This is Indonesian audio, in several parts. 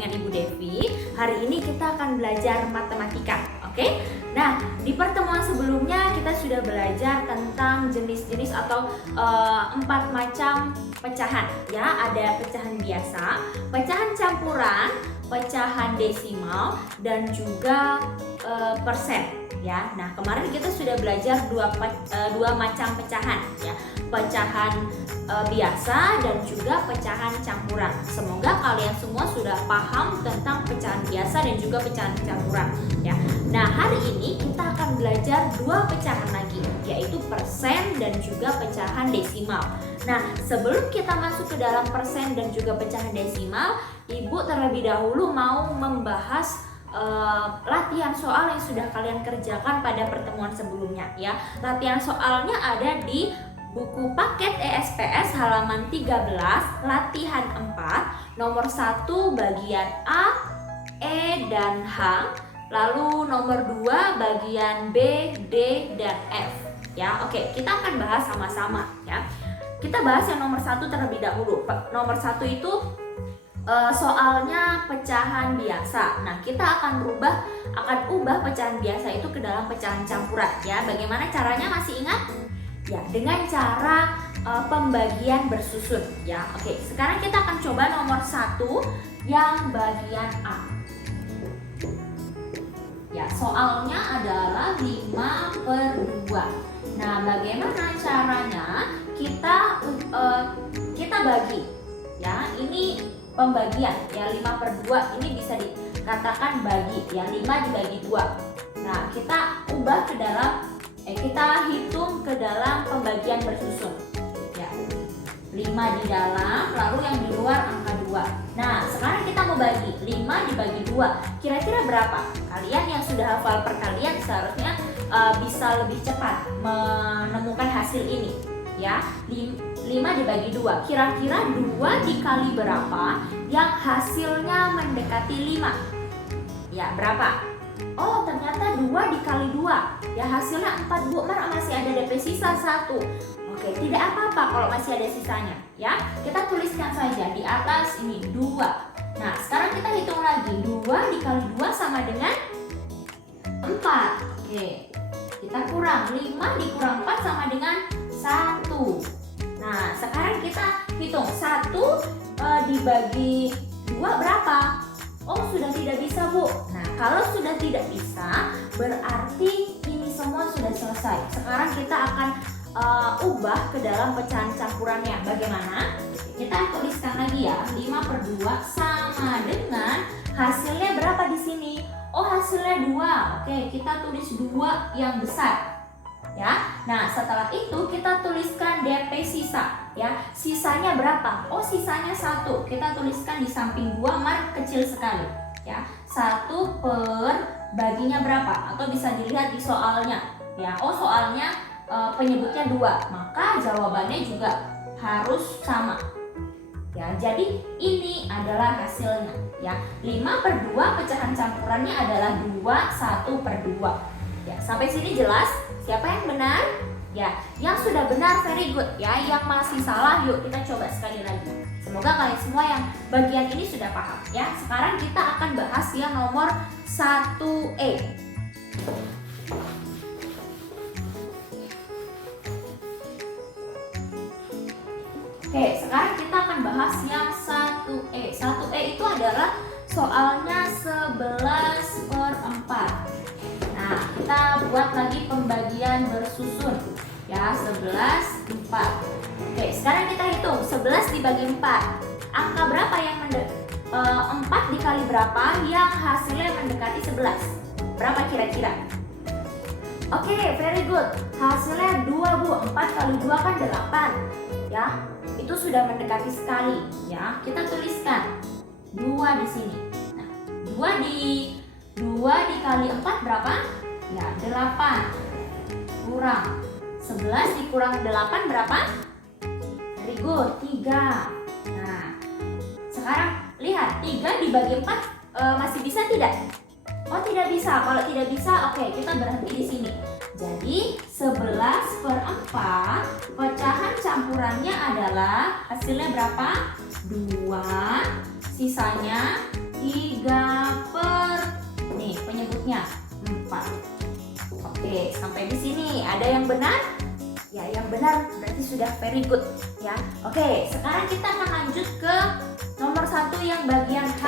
dengan Ibu Devi. Hari ini kita akan belajar matematika, oke? Nah, di pertemuan sebelumnya kita sudah belajar tentang jenis-jenis atau 4 macam pecahan, ya. Ada pecahan biasa, pecahan campuran, pecahan desimal, dan juga persen. Ya, nah kemarin kita sudah belajar dua macam pecahan, ya, pecahan biasa dan juga pecahan campuran. Semoga kalian semua sudah paham tentang pecahan biasa dan juga pecahan campuran, ya. Nah, hari ini kita akan belajar dua pecahan lagi, yaitu persen dan juga pecahan desimal. Nah, sebelum kita masuk ke dalam persen dan juga pecahan desimal, Ibu terlebih dahulu mau membahas latihan soal yang sudah kalian kerjakan pada pertemuan sebelumnya, ya. Latihan soalnya ada di buku paket ESPS halaman 13, latihan 4, nomor 1 bagian A, E, dan H, lalu nomor 2 bagian B, D, dan F, ya. Oke, kita akan bahas sama-sama, ya. Kita bahas yang nomor 1 terlebih dahulu. Nomor 1 itu soalnya pecahan biasa. Nah, kita akan ubah pecahan biasa itu ke dalam pecahan campuran, ya. Bagaimana caranya, masih ingat? Ya, dengan cara pembagian bersusun, ya. Oke, sekarang kita akan coba nomor 1 yang bagian A. Ya, soalnya adalah 5/2. Nah, bagaimana caranya kita bagi, ya. Ini pembagian, ya, 5/2 ini bisa dikatakan bagi, ya, 5 dibagi 2. Nah, kita ubah ke dalam kita hitung ke dalam pembagian bersusun, ya. 5 di dalam, lalu yang di luar angka 2. Nah, sekarang kita mau bagi 5 dibagi 2. Kira-kira berapa? Kalian yang sudah hafal perkalian seharusnya bisa lebih cepat menemukan hasil ini, ya. 5 dibagi 2, kira-kira 2 dikali berapa yang hasilnya mendekati 5? Ya, berapa? Oh, ternyata 2 dikali 2, ya, hasilnya 4. Bu, masih ada DP sisa 1. Oke, tidak apa-apa kalau masih ada sisanya, ya. Kita tuliskan saja di atas ini 2. Nah, sekarang kita hitung lagi, 2 dikali 2 sama dengan 4. Oke, kita kurang, 5 dikurang 4 sama dengan 1. Nah, sekarang kita hitung 1 dibagi 2 berapa? Oh, sudah tidak bisa, Bu. Nah, kalau sudah tidak bisa, berarti ini semua sudah selesai. Sekarang kita akan ubah ke dalam pecahan campurannya. Bagaimana? Kita tuliskan lagi, ya. 5/2 sama dengan hasilnya berapa di sini? Oh, hasilnya 2. Oke, kita tulis 2 yang besar, ya. Nah, setelah itu kita tuliskan DP sisa, ya. Sisanya berapa? Oh, sisanya 1. Kita tuliskan di samping 2, mark kecil sekali, ya. 1 per baginya berapa? Atau bisa dilihat di soalnya, ya. Oh, soalnya penyebutnya 2, maka jawabannya juga harus sama, ya. Jadi ini adalah hasilnya, ya. 5/2 pecahan campurannya adalah 2, 1/2. Ya, sampai sini jelas? Siapa yang benar? Ya, yang sudah benar very good, ya. Yang masih salah, yuk kita coba sekali lagi. Semoga kalian semua yang bagian ini sudah paham, ya. Sekarang kita akan bahas yang nomor 1E. Oke, sekarang kita akan bahas yang 1E. 1E itu adalah soalnya 11/4. Nah, kita buat lagi pembagian bersusun, ya. 11/4. Oke, sekarang kita hitung 11 dibagi 4. Angka berapa yang 4 dikali berapa yang hasilnya mendekati 11? Berapa kira-kira? Oke, very good. Hasilnya 2, Bu. 4 kali 2 kan 8, ya. Itu sudah mendekati sekali, ya. Kita tuliskan 2 di sini. Nah, 2 dikali 4 berapa? Ya, 8. Kurang 11 dikurang 8 berapa? Very good, 3. Nah, sekarang lihat, 3 dibagi 4 masih bisa tidak? Oh, tidak bisa. Kalau tidak bisa, oke, kita berhenti di sini. Jadi 11/4 pecahan campurannya adalah hasilnya berapa? 2, sisanya 3 per nih penyebutnya 4. Oke, sampai di sini ada yang benar? Ya, yang benar berarti sudah very good ya. Oke, sekarang kita akan lanjut ke nomor 1 yang bagian H.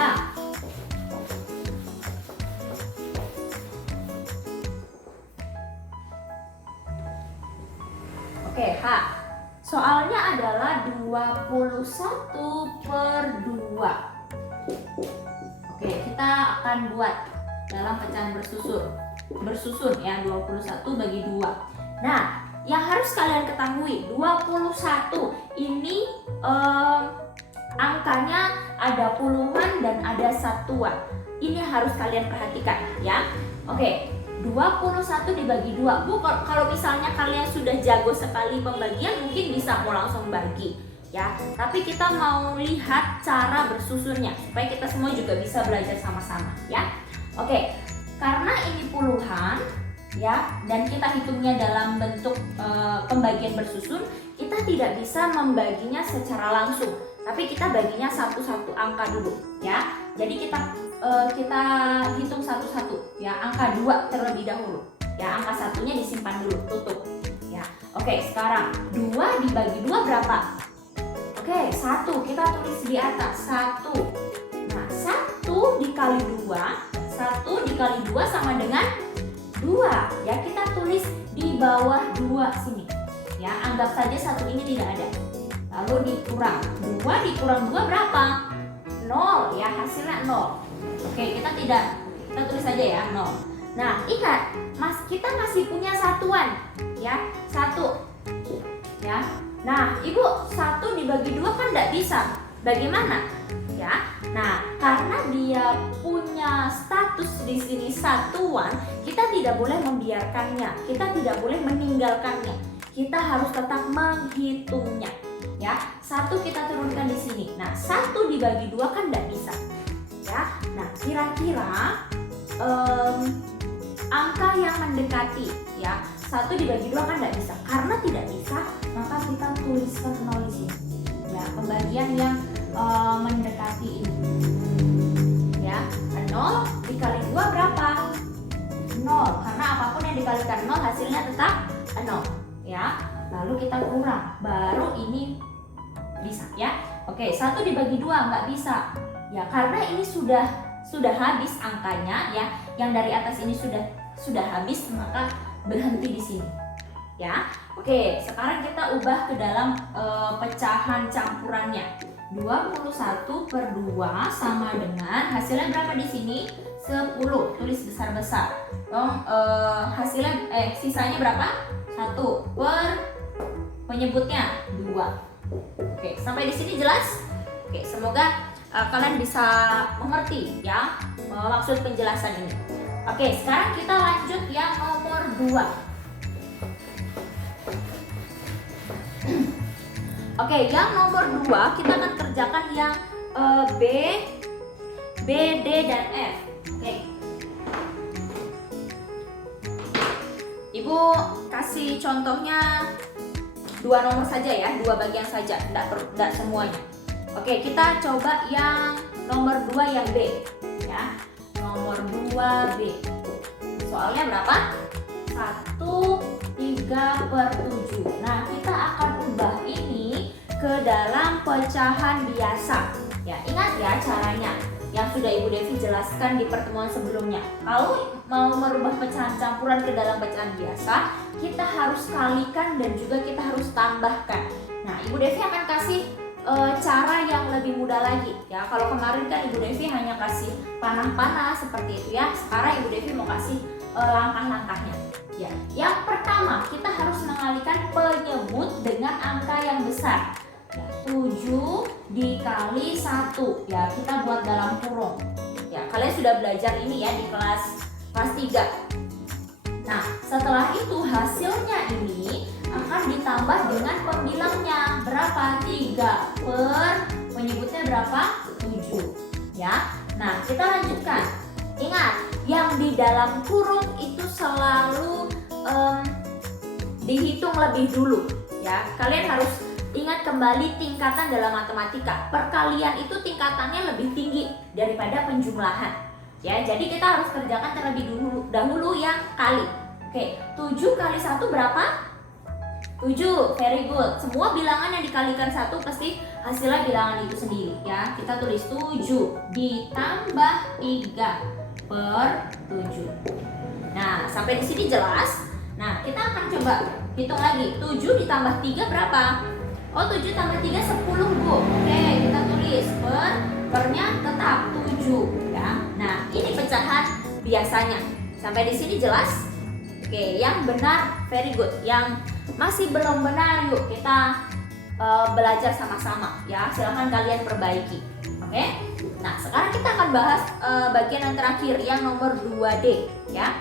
Oke, H. Soalnya adalah 21 per 2. Oke, kita akan buat dalam pecahan bersusun ya, 21 bagi 2. Nah, yang harus kalian ketahui, 21 ini angkanya ada puluhan dan ada satuan. Ini harus kalian perhatikan ya. Oke, 21 dibagi 2. Bu, kalau misalnya kalian sudah jago sekali pembagian, mungkin bisa mau langsung bagi ya. Tapi kita mau lihat cara bersusunnya supaya kita semua juga bisa belajar sama-sama ya. Oke, karena ini puluhan ya, dan kita hitungnya dalam bentuk pembagian bersusun, kita tidak bisa membaginya secara langsung, tapi kita baginya satu-satu angka dulu ya. Jadi kita hitung satu-satu ya, angka 2 terlebih dahulu ya, angka satunya disimpan dulu, tutup ya. Oke, sekarang 2 dibagi 2 berapa? Oke, 1 kita tulis di atas, 1. Nah, 1 dikali 2, 1 dikali 2 sama dengan 2 ya, kita tulis di bawah 2 sini ya, anggap saja 1 ini tidak ada. Lalu dikurang 2 dikurang 2 berapa? 0 ya, hasilnya 0. Oke, kita tulis saja ya, 0. Nah, ingat kita masih punya satuan ya, 1 ya. Nah, Ibu, 1 dibagi 2 kan tidak bisa. Bagaimana ya? Nah, karena dia punya status di sini satuan, kita tidak boleh membiarkannya, kita tidak boleh meninggalkannya. Kita harus tetap menghitungnya ya. 1 kita turunkan di sini. Nah, 1 dibagi 2 kan tidak bisa ya. Nah, kira-kira angka yang mendekati ya, 1 dibagi 2 kan tidak bisa. Karena tidak bisa, maka kita tuliskan 0 di sini ya, pembagian yang mendekati ini ya. 0 dikali 2 berapa? 0, karena apapun yang dikalikan 0 hasilnya tetap 0 ya. Lalu kita kurang, baru ini bisa ya. Oke, 1 dibagi 2 nggak bisa ya, karena ini sudah habis angkanya ya, yang dari atas ini sudah habis, maka berhenti di sini ya. Oke, sekarang kita ubah ke dalam pecahan campurannya. 21 per 2 sama dengan hasilnya berapa di sini? 10. Tulis besar-besar. Hasilnya sisanya berapa? 1 per penyebutnya 2. Oke, sampai di sini jelas? Oke, semoga kalian bisa mengerti ya maksud penjelasan ini. Oke, sekarang kita lanjut yang nomor 2. Oke, yang nomor 2 kita akan kerjakan yang B, D, dan F. Oke. Ibu kasih contohnya 2 nomor saja ya, 2 bagian saja, tidak semuanya. Oke, kita coba yang nomor 2 yang B ya. Nomor 2 B. Soalnya berapa? 1/3 per 7. Nah, kita akan ubah ini ke dalam pecahan biasa. Ya, ingat ya caranya yang sudah Ibu Devi jelaskan di pertemuan sebelumnya. Kalau mau merubah pecahan campuran ke dalam pecahan biasa, kita harus kalikan dan juga kita harus tambahkan. Nah, Ibu Devi akan kasih cara yang lebih mudah lagi ya. Kalau kemarin kan Ibu Devi hanya kasih panah-panah seperti itu ya. Sekarang Ibu Devi mau kasih langkah-langkahnya ya. Yang pertama, kita harus mengalihkan penyebut dengan angka yang besar ya, 7 dikali 1 ya, kita buat dalam kurung ya. Kalian sudah belajar ini ya di kelas 3. Nah, setelah itu hasilnya ini akan ditambah dengan pembilangnya berapa? 3 per menyebutnya berapa? 7 ya. Nah, kita lanjutkan. Ingat, yang di dalam kurung itu selalu dihitung lebih dulu ya. Kalian harus Ingat kembali tingkatan dalam matematika. Perkalian itu tingkatannya lebih tinggi daripada penjumlahan. Ya, jadi kita harus kerjakan terlebih dahulu yang kali. Oke, 7 kali 1 berapa? 7, very good. Semua bilangan yang dikalikan 1 pasti hasilnya bilangan itu sendiri ya. Kita tulis 7 ditambah 3 per 7. Nah, sampai di sini jelas. Nah, kita akan coba hitung lagi. 7 ditambah 3 berapa? Oh, 7 tambah 3 10, Bu. Oke, kita tulis pernya tetap 7 ya. Nah, ini pecahan biasanya. Sampai di sini jelas? Oke, yang benar very good. Yang masih belum benar, yuk kita belajar sama-sama ya. Silahkan kalian perbaiki. Oke. Nah, sekarang kita akan bahas bagian yang terakhir, yang nomor 2D ya.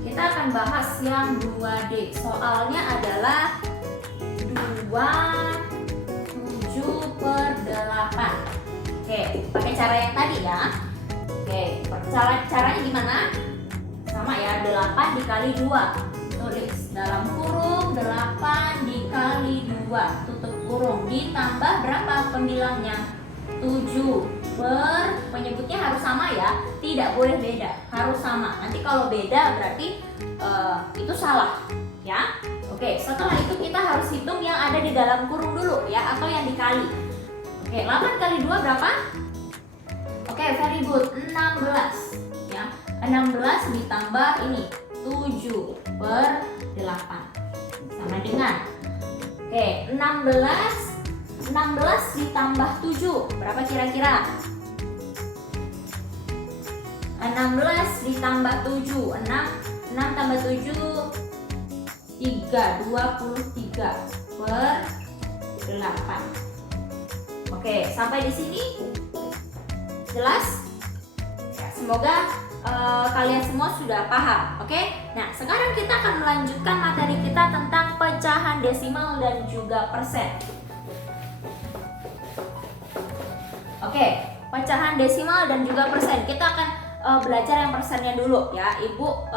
Kita akan bahas yang 2D. Soalnya adalah 27 per 8. Oke, pakai cara yang tadi ya. Oke, caranya gimana? Sama ya, 8 dikali 2. Tulis dalam kurung 8 dikali 2, tutup kurung, ditambah berapa pembilangnya? 7 per, penyebutnya harus sama ya, tidak boleh beda, harus sama. Nanti kalau beda berarti itu salah ya. Oke, setelah itu kita harus hitung yang ada di dalam kurung dulu ya, atau yang dikali. Oke, 8 kali 2 berapa? Oke, very good, 16 ya. 16 ditambah ini 7 per 8 sama dengan, oke, 16 ditambah 7 berapa kira-kira? 16 ditambah 7, 6 tambah 7 23 per 8. Oke, sampai di sini jelas? Ya, semoga kalian semua sudah paham. Oke, nah sekarang kita akan melanjutkan materi kita tentang pecahan desimal dan juga persen. Oke, pecahan desimal dan juga persen. Kita akan belajar yang persennya dulu ya. Ibu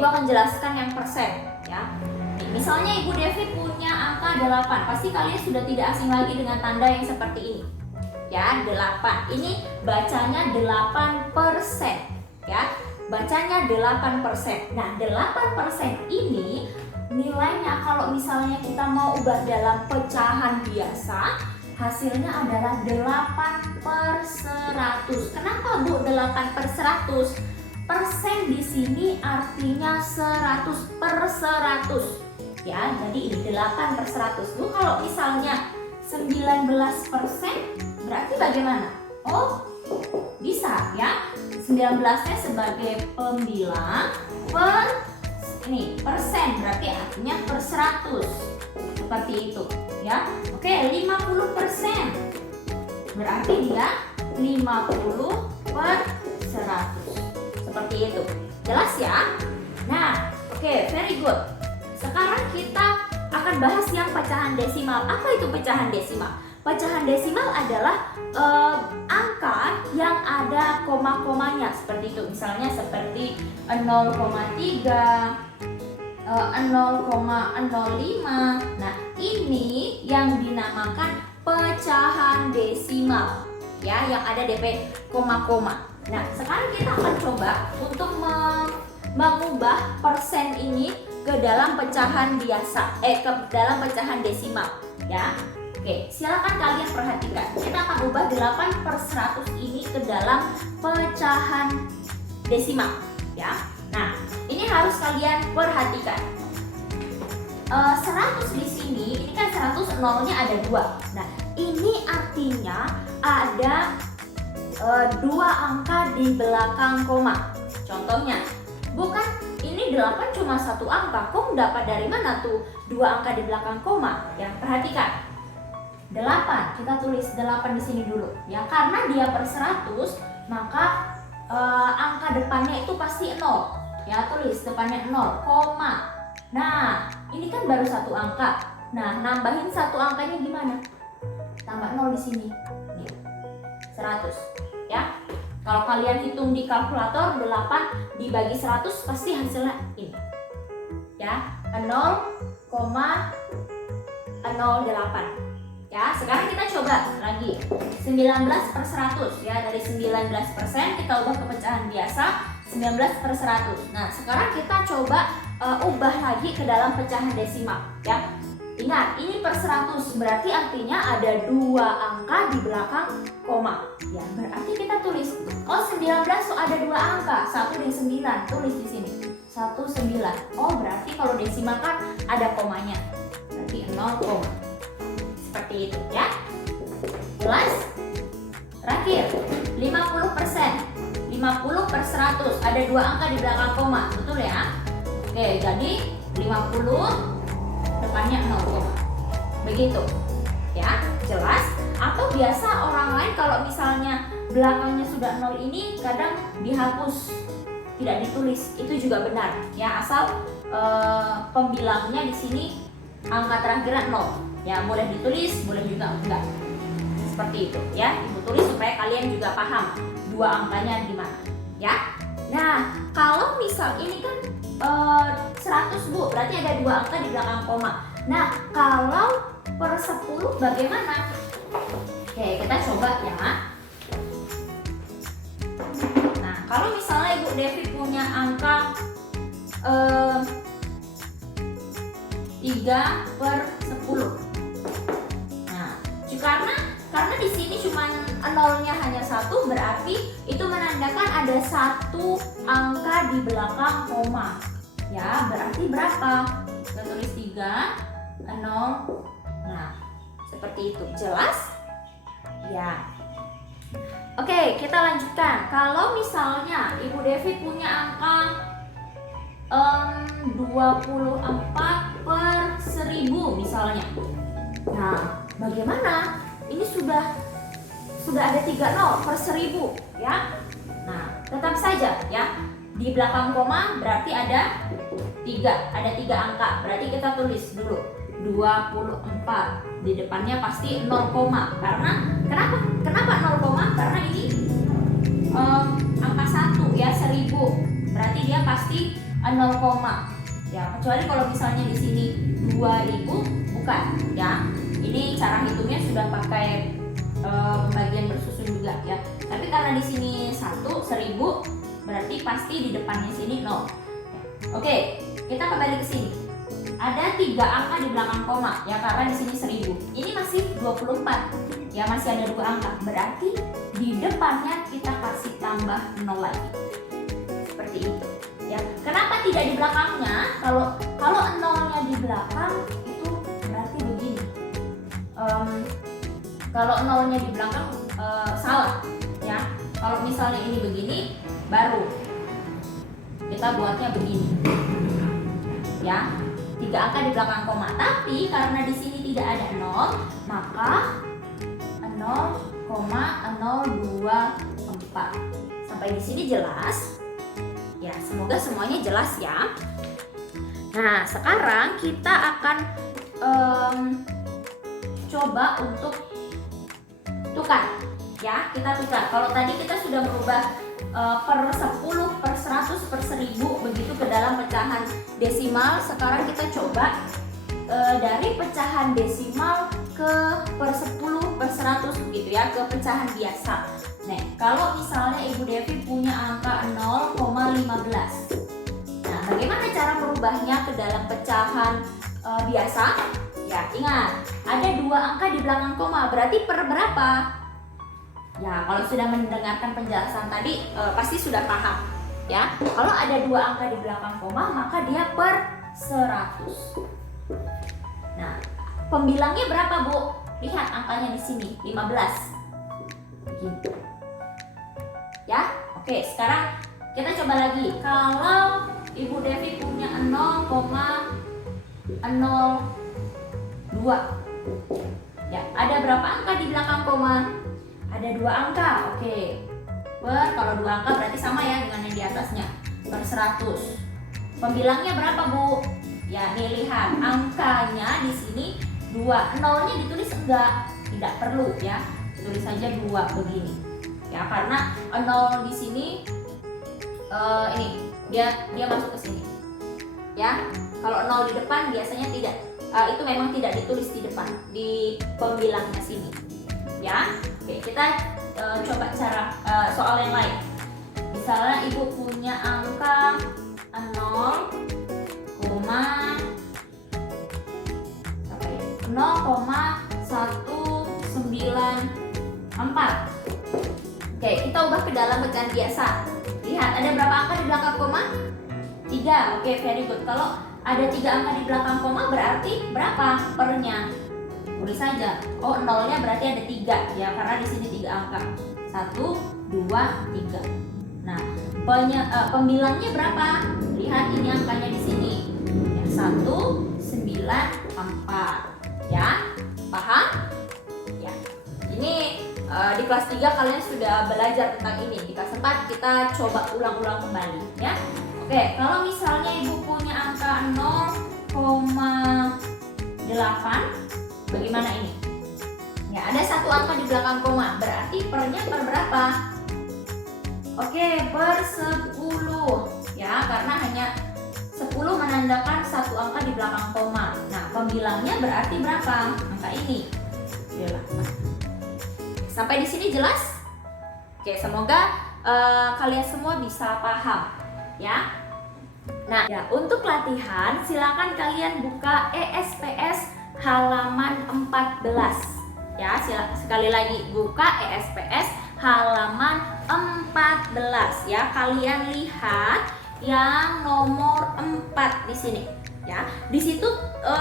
akan jelaskan yang persen ya. Nih, misalnya Ibu Devi punya angka 8. Pasti kalian sudah tidak asing lagi dengan tanda yang seperti ini. Ya, 8. Ini bacanya 8% ya. Bacanya 8%. Nah, 8% ini nilainya kalau misalnya kita mau ubah dalam pecahan biasa, hasilnya adalah 8/100. Kenapa, Bu, 8/100? Persen di sini artinya 100/100. Ya, jadi ini 8/100. Bu, kalau misalnya 19% berarti bagaimana? Oh, bisa ya. 19-nya sebagai pembilang per ini persen, berarti artinya per 100. Seperti itu ya. Oke, 50% berarti dia 50/100. Seperti itu. Jelas ya? Nah, oke, very good. Sekarang kita akan bahas yang pecahan desimal. Apa itu pecahan desimal? Pecahan desimal adalah angka yang ada koma-komanya seperti itu. Misalnya seperti 0,3, 0,05. Nah, ini yang dinamakan pecahan desimal ya, yang ada DP koma-koma. Nah, sekarang kita akan coba untuk mengubah persen ini ke dalam pecahan biasa, ke dalam pecahan desimal ya. Oke, silakan kalian perhatikan. Kita akan ubah 8/100 ini ke dalam pecahan desimal ya. Nah, ini harus kalian perhatikan. 100 di sini, ini kan 100, nolnya ada 2. Nah, ini artinya ada 2 angka di belakang koma. Contohnya, bukan ini 8 cuma 1 angka. Kok dapat dari mana tuh 2 angka di belakang koma? Ya, perhatikan. 8, kita tulis 8 di sini dulu ya, karena dia per 100 maka angka depannya itu pasti 0 ya, tulis depannya 0, koma. Nah, ini kan baru 1 angka. Nah, nambahin 1 angkanya gimana? Tambah 0 di sini nih. 1 100 ya. Kalau kalian hitung di kalkulator 8 dibagi 100 pasti hasilnya ini ya, 0,08 ya. Sekarang kita coba lagi 19/100 ya, dari 19% kita ubah ke pecahan biasa 19/100. Nah sekarang kita coba ubah lagi ke dalam pecahan desimal ya. Ingat, ini per 100, berarti artinya ada 2 angka di belakang koma. Ya, berarti kita tulis, oh 19 so ada 2 angka, 1 dan 9, tulis di sini. 19. Oh, berarti kalau desimal kan ada komanya. Berarti 0, seperti itu ya. Jelas? Terakhir, 50%. 50/100, ada 2 angka di belakang koma, betul ya? Oke, jadi 50 depannya 0, begitu ya, jelas? Atau biasa orang lain kalau misalnya belakangnya sudah 0 ini kadang dihapus, tidak ditulis, itu juga benar ya, asal pembilangnya di sini angka terakhirnya 0 ya, boleh ditulis, boleh juga enggak, seperti itu ya. Ibu tulis supaya kalian juga paham 2 angkanya di mana ya. Nah kalau misal ini kan 100 Bu, berarti ada 2 angka di belakang koma. Nah, kalau per 10 bagaimana? Oke, kita coba ya. Nah, kalau misalnya Ibu Devi punya angka 3/10. Nah, karena di sini cuma nolnya hanya 1, berarti itu menandakan ada 1 angka di belakang koma. Ya, berarti berapa? Kita tulis 3, 0. Nah, seperti itu. Jelas? Ya. Oke, kita lanjutkan. Kalau misalnya Ibu Devi punya angka 24/1000 misalnya. Nah, bagaimana? Ini sudah ada 3 0 per 1000 ya. Nah, tetap saja ya. Di belakang koma berarti ada 3 angka. Berarti kita tulis dulu 24. Di depannya pasti 0, karena kenapa 0, karena ini angka 1 ya, 1000. Berarti dia pasti 0, ya, kecuali kalau misalnya di sini 2000 bukan ya. Ini cara hitungnya sudah pakai pembagian bersusun juga ya. Tapi karena di sini 1000 berarti pasti di depannya sini 0. Oke, kita kembali ke sini. Ada 3 angka di belakang koma ya, karena di sini 1000. Ini masih 24 ya, masih ada 2 angka. Berarti di depannya kita kasih tambah 0 lagi. Seperti itu ya. Kenapa tidak di belakangnya? Kalau 0-nya di belakang itu berarti begini. Kalau 0-nya di belakang salah ya. Kalau misalnya ini begini, baru kita buatnya begini ya, 3 angka di belakang koma. Tapi karena di sini tidak ada 0, maka 0,024. Sampai di sini jelas ya, semoga semuanya jelas ya. Nah, sekarang kita akan coba untuk tukar ya. Kita tukar. Kalau tadi kita sudah merubah per 10, per 100, per 1000 begitu ke dalam pecahan desimal. Sekarang kita coba dari pecahan desimal ke per 10, per 100 begitu ya, ke pecahan biasa. Nah, kalau misalnya Ibu Devi punya angka 0,15. Nah, bagaimana cara merubahnya ke dalam pecahan biasa? Ya, ingat, ada 2 angka di belakang koma, berarti per berapa? Ya, kalau sudah mendengarkan penjelasan tadi pasti sudah paham ya. Kalau ada 2 angka di belakang koma, maka dia per 100. Nah, pembilangnya berapa, Bu? Lihat angkanya di sini, 15. Begitu. Ya, oke, sekarang kita coba lagi. Kalau Ibu Devi punya 0,02. Ya, ada berapa angka di belakang koma? Ada 2 angka, oke. Kalau 2 angka berarti sama ya dengan yang di atasnya, per 100. Pembilangnya berapa, Bu? Ya, nih lihat, angkanya di sini 2. Nolnya ditulis enggak? Tidak perlu ya, tulis saja 2 begini. ya, karena 0 di sini ini dia masuk ke sini ya. Kalau 0 di depan biasanya tidak, itu memang tidak ditulis di depan di pembilangnya sini ya. Oke, kita coba cara soal yang lain. Misalnya ibu punya angka 0,194. Oke, kita ubah ke dalam pecahan biasa. Lihat, ada berapa angka di belakang koma? 3. Oke, very good. Kalau ada 3 angka di belakang koma berarti berapa pernya? Tulis saja. Oh, nolnya berarti ada 3 ya, karena di sini 3 angka. 1, 2, 3. Nah, pembilangnya berapa? Lihat ini angkanya di sini. Ya, 194. Ya, paham? Ya. Ini di kelas 3 kalian sudah belajar tentang ini. Di kelas 4 kita coba ulang-ulang kembali ya. Oke, kalau misalnya ibu punya angka 0,8, bagaimana ini? Ya, ada 1 angka di belakang koma, berarti pernya per berapa? Oke, per 10 ya, karena hanya 10 menandakan 1 angka di belakang koma. Nah, pembilangnya berarti berapa? Angka ini. Sampai di sini jelas? Oke, semoga kalian semua bisa paham ya. Nah, ya, untuk latihan silakan kalian buka ESPS halaman 14 ya. Sekali lagi buka ESPS halaman 14 ya. Kalian lihat yang nomor 4 di sini ya. Di situ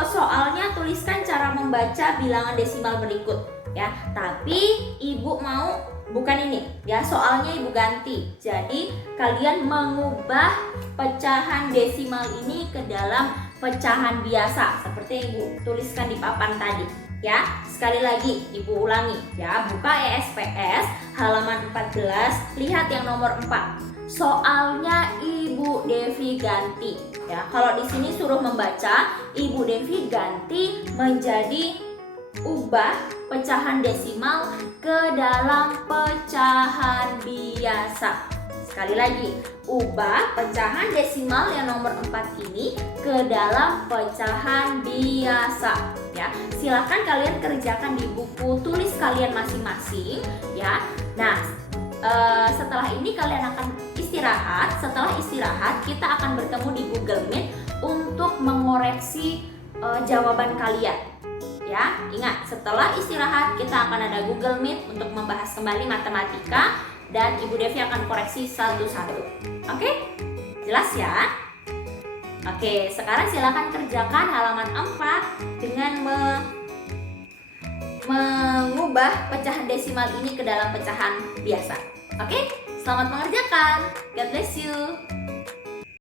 soalnya tuliskan cara membaca bilangan desimal berikut ya. Tapi ibu mau bukan ini ya, soalnya ibu ganti. Jadi kalian mengubah pecahan desimal ini ke dalam pecahan biasa seperti yang ibu tuliskan di papan tadi ya. Sekali lagi ibu ulangi ya, buka ESPS halaman 14, lihat yang nomor 4. Soalnya Ibu Devi ganti ya. Kalau di sini suruh membaca, Ibu Devi ganti menjadi ubah pecahan desimal ke dalam pecahan biasa. Sekali lagi, ubah pecahan desimal yang nomor 4 ini ke dalam pecahan biasa ya. Silahkan kalian kerjakan di buku tulis kalian masing-masing ya. Nah, setelah ini kalian akan istirahat. Setelah istirahat kita akan bertemu di Google Meet untuk mengoreksi jawaban kalian ya. Ingat, setelah istirahat kita akan ada Google Meet untuk membahas kembali matematika dan Ibu Devi akan koreksi satu-satu. Oke? Jelas ya? Oke, sekarang silakan kerjakan halaman 4 dengan mengubah pecahan desimal ini ke dalam pecahan biasa. Oke? Selamat mengerjakan. God bless you.